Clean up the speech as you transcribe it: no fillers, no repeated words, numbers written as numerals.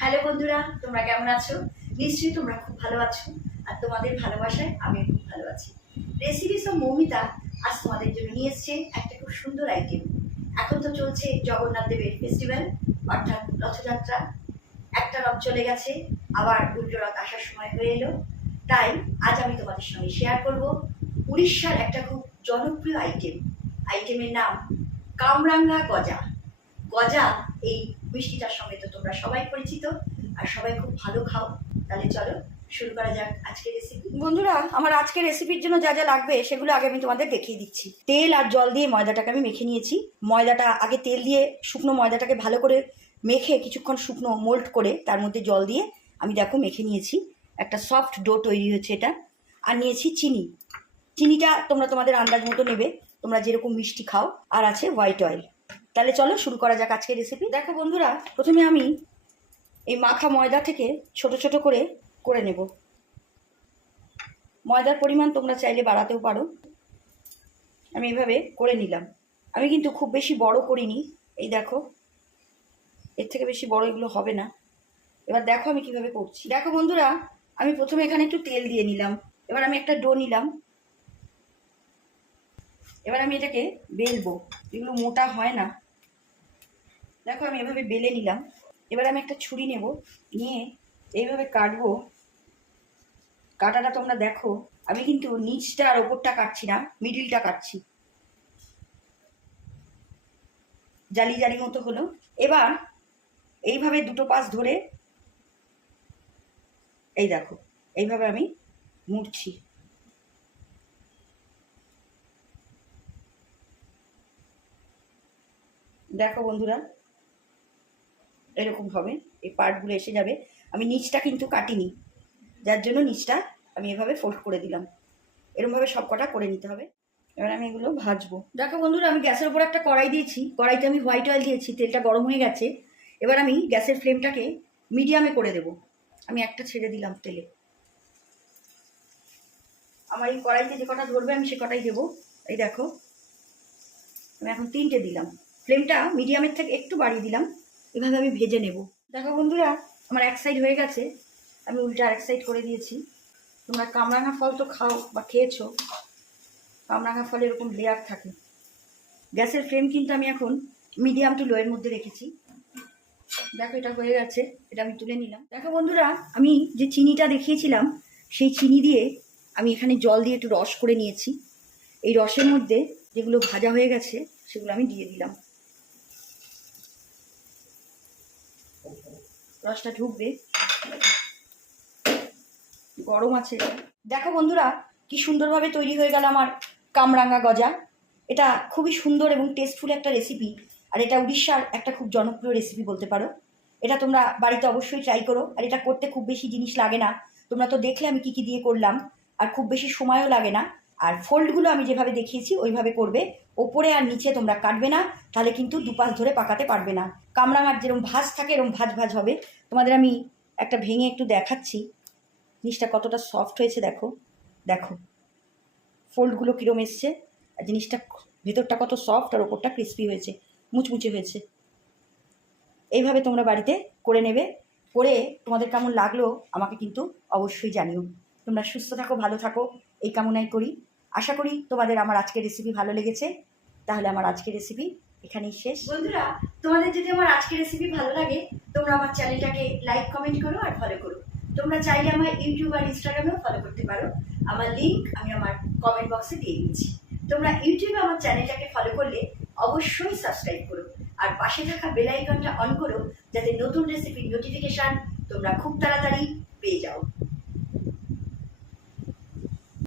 Hello বন্ধুরা, তোমরা কেমন আছো? নিশ্চয়ই তোমরা খুব ভালো আছো, আর তোমাদের ভালোবাসায় আমি খুব ভালো আছি। রেসিপিস অফ মৌমিতা আজ তোমাদের জন্য নিয়ে এসছে একটা খুব সুন্দর আইটেম। এখন তো চলছে জগন্নাথ দেবের ফেস্টিভ্যাল, অর্থাৎ রথযাত্রা। একটা রথ চলে গেছে, আবার উল্টো রথ আসার সময় হয়ে এলো। তাই আজ আমি তোমাদের সঙ্গে শেয়ার করব উড়িষ্যার একটা খুব জনপ্রিয় আইটেমের নাম কামরাঙ্গা গজা। গজা এই মিষ্টিটার সঙ্গে তো তোমরা সবাই পরিচিত, আর সবাই খুব ভালো খাও। তাহলে চলো শুরু করা যাক আজকের রেসিপি। বন্ধুরা, আমার আজকের রেসিপির জন্য যা যা লাগবে সেগুলো আগে আমি তোমাদের দেখিয়ে দিচ্ছি। তেল আর জল দিয়ে ময়দাটাকে আমি মেখে নিয়েছি। ময়দাটা আগে তেল দিয়ে শুকনো ময়দাটাকে ভালো করে মেখে কিছুক্ষণ শুকনো মোল্ড করে তার মধ্যে জল দিয়ে আমি দেখো মেখে নিয়েছি। একটা সফট ডো তৈরি হয়েছে এটা। আর নিয়েছি চিনিটা তোমরা তোমাদের আন্দাজ মতো নেবে, তোমরা যেরকম মিষ্টি খাও। আর আছে হোয়াইট অয়েল। তাহলে চলো শুরু করা যাক আজকের রেসিপি। দেখো বন্ধুরা, প্রথমে আমি এই মাখা ময়দা থেকে ছোট ছোট করে করে নেব। ময়দার পরিমাণ তোমরা চাইলে বাড়াতেও পারো। আমি এইভাবে করে নিলাম। আমি কিন্তু খুব বেশি বড় করিনি। এই দেখো, এর থেকে বেশি বড় এগুলো হবে না। এবার দেখো আমি কিভাবে করছি। দেখো বন্ধুরা, আমি প্রথমে এখানে একটু তেল দিয়ে নিলাম। এবার আমি একটা ডো নিলাম। এবার আমি এটাকে বেলবো। এগুলো মোটা হয় না। দেখো আমি এভাবে বেলে নিলাম। এবার আমি একটা ছুরি নেব, নিয়ে এইভাবে কাটবো। কাটাটা তোমরা দেখো, আমি কিন্তু নিচটা আর ওপরটা কাটছি না, মিডিলটা কাটছি। জালি জালি মতো হলো। এবার এইভাবে দুটো পাশ ধরে এই দেখো এইভাবে আমি মুড়ছি। দেখো বন্ধুরা, এরকম হবে, এই পার্টগুলো এসে যাবে। আমি নিচটা কিন্তু কাটিনি, যার জন্য নিচটা আমি এভাবে ফোল্ড করে দিলাম। এরকমভাবে সব কটা করে নিতে হবে। এবার আমি এগুলো ভাজবো। দেখো বন্ধুরা, আমি গ্যাসের উপর একটা কড়াই দিয়েছি। কড়াইতে আমি হোয়াইট অয়েল দিয়েছি। তেলটা গরম হয়ে গেছে। এবার আমি গ্যাসের ফ্লেমটাকে মিডিয়ামে করে দেব। আমি একটা ছেড়ে দিলাম তেলে। আমার এই কড়াইতে যে কটা ধরবে আমি সে কটাই দেবো। এই দেখো, আমি এখন 3টে দিলাম। ফ্লেমটা মিডিয়ামের থেকে একটু বাড়িয়ে দিলাম। এভাবে আমি ভেজে নেব। দেখো বন্ধুরা, আমার এক সাইড হয়ে গেছে। আমি উল্টে আরেক সাইড করে দিয়েছি। তোমরা কামরাঙা ফল তো খাও বা খেয়েছো। কামরাঙা ফলে এরকম লেয়ার থাকে। গ্যাসের ফ্লেম কিন্তু আমি এখন মিডিয়াম টু লোয়ের মধ্যে রেখেছি। দেখো এটা হয়ে গেছে। এটা আমি তুলে নিলাম। দেখো বন্ধুরা, আমি যে চিনিটা দেখিয়েছিলাম সেই চিনি দিয়ে আমি এখানে জল দিয়ে একটু রস করে নিয়েছি। এই রসের মধ্যে যেগুলো ভাজা হয়ে গেছে সেগুলো আমি দিয়ে দিলাম। রসটা ঢুকবে, গরম আছে। দেখো বন্ধুরা, কি সুন্দরভাবে তৈরি হয়ে গেল আমার কামরাঙ্গা গজা। এটা খুবই সুন্দর এবং টেস্টফুল একটা রেসিপি। আর এটা উড়িষ্যার একটা খুব জনপ্রিয় রেসিপি বলতে পারো। এটা তোমরা বাড়িতে অবশ্যই ট্রাই করো। আর এটা করতে খুব বেশি জিনিস লাগে না। তোমরা তো দেখলে আমি কী কী দিয়ে করলাম। আর খুব বেশি সময়ও লাগে না। আর ফোল্ডগুলো আমি যেভাবে দেখিয়েছি ওইভাবে করবে। ওপরে আর নিচে তোমরা কাটবে না, তাহলে কিন্তু দুপাশ ধরে পাকাতে পারবে না। কামরাঙার যেরকম ভাঁজ থাকে এরকম ভাঁজ ভাঁজ হবে। তোমাদের আমি একটা ভেঙে একটু দেখাচ্ছি জিনিসটা কতটা সফট হয়েছে। দেখো দেখো ফোল্ডগুলো কীরকম এসছে, আর জিনিসটা ভেতরটা কত সফট আর ওপরটা ক্রিস্পি হয়েছে, মুচমুচে হয়েছে। এইভাবে তোমরা বাড়িতে করে নেবে। করে তোমাদের কেমন লাগলো আমাকে কিন্তু অবশ্যই জানিও। তোমরা সুস্থ থাকো, ভালো থাকো, এই কামনাই করি। আশা করি তোমাদের আমার আজকের রেসিপি ভালো লেগেছে। তাহলে আমার আজকের রেসিপি এখানেই শেষ। বন্ধুরা, তোমাদের যদি আমার আজকের রেসিপি ভালো লাগে, তোমরা আমার চ্যানেলটাকে লাইক কমেন্ট করো আর ফলো করো। তোমরা চাইলে আমার ইউটিউব আর ইনস্টাগ্রামেও ফলো করতে পারো। আমার লিঙ্ক আমি আমার কমেন্ট বক্সে দিয়ে দিচ্ছি। তোমরা ইউটিউবে আমার চ্যানেলটাকে ফলো করলে অবশ্যই সাবস্ক্রাইব করো, আর পাশে থাকা বেল আইকনটা অন করো, যাতে নতুন রেসিপির নোটিফিকেশান তোমরা খুব তাড়াতাড়ি পেয়ে যাও।